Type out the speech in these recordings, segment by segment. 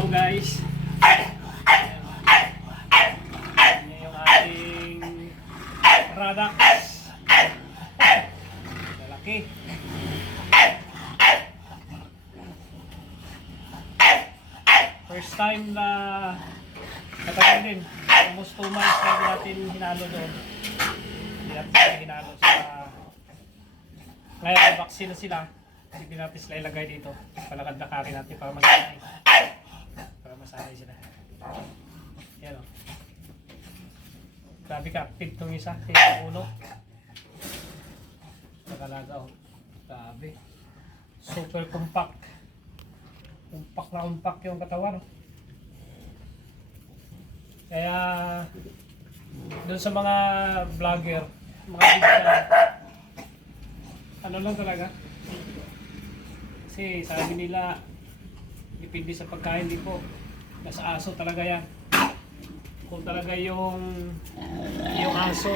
Hello guys. Yan yung ating product. Lalaki. First time na katagal din. Almost 2 months na natin hinalo doon. Hindi natin hinalo sa... Ngayon, vaccine na sila. Hindi natin sila ilagay dito. Palakad na kaki natin para masanay. Para masanay sila. Yan o. Grabe ka, active tong isa. Yung uno. Nakalaga o. Grabe. Super compact. Compact na compact yung katawan. Kaya, doon sa mga vlogger, mga bigyan, ano lang talaga, kasi sabi nila, depende sa pagkain din po. Nasa aso talaga yan. Kung talaga yung yung aso,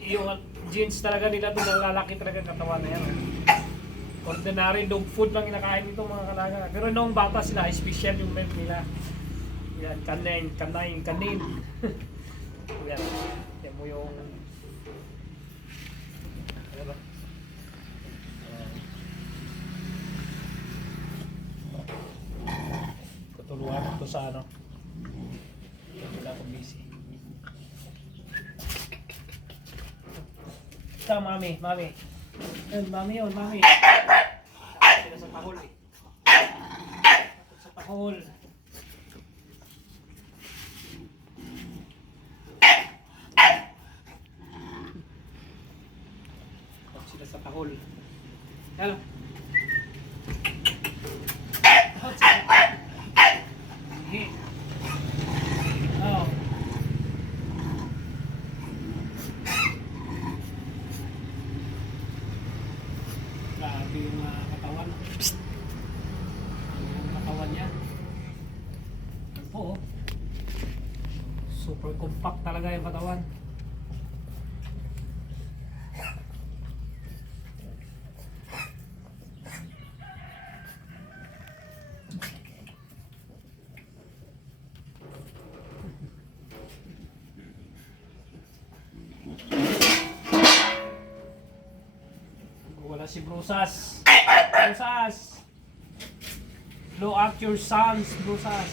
yung jeans talaga nila doon lalaki talaga katawan na yan. Ordinary dog food lang kinakain nito mga kalaga. Pero nung bata sila, special yung milk nila. Yan, kanin, kanin, kanin. yan. Tutuluan ko sa ano. Wala akong busy. Ito, mami, mami. Yun, mami yun, mami. Sila sa tahol eh. Sa tahol. Takot sila sa tahol. Hello. Grabe yung uh, katawan. Psst. Yung katawan niya. Yan po oh. Super compact talaga yung katawan. Si Brusas. Brusas! Blow out your sons, Brusas.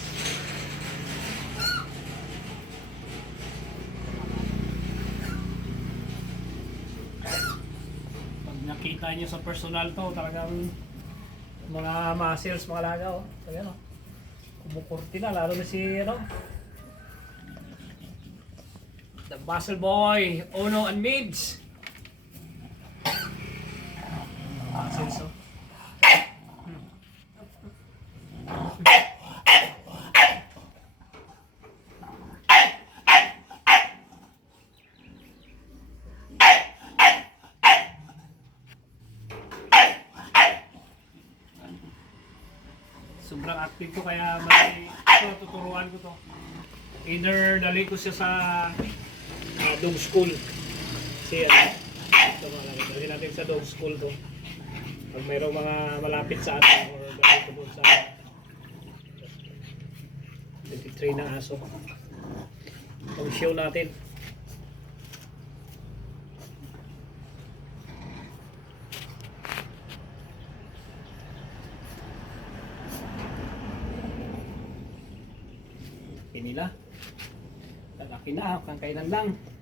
Pag nakita niyo sa personal to, talagang mga muscles, mga laga, oh. Ayan, oh. Kumukurti na, lalo na si, ano, The Muscle Boy, Ono and Mids. Oh. Sobrang active ko kaya may ito, tuturuan ko to. Either dali ko siya sa uh, dog school. Kasi ano, ito mga lang, dali natin sa dog school to. Pag mayroong mga malapit sa atin or dali ko doon sa nag-train ng aso. Pag show natin. Pinila. Lalaki na, kang lang.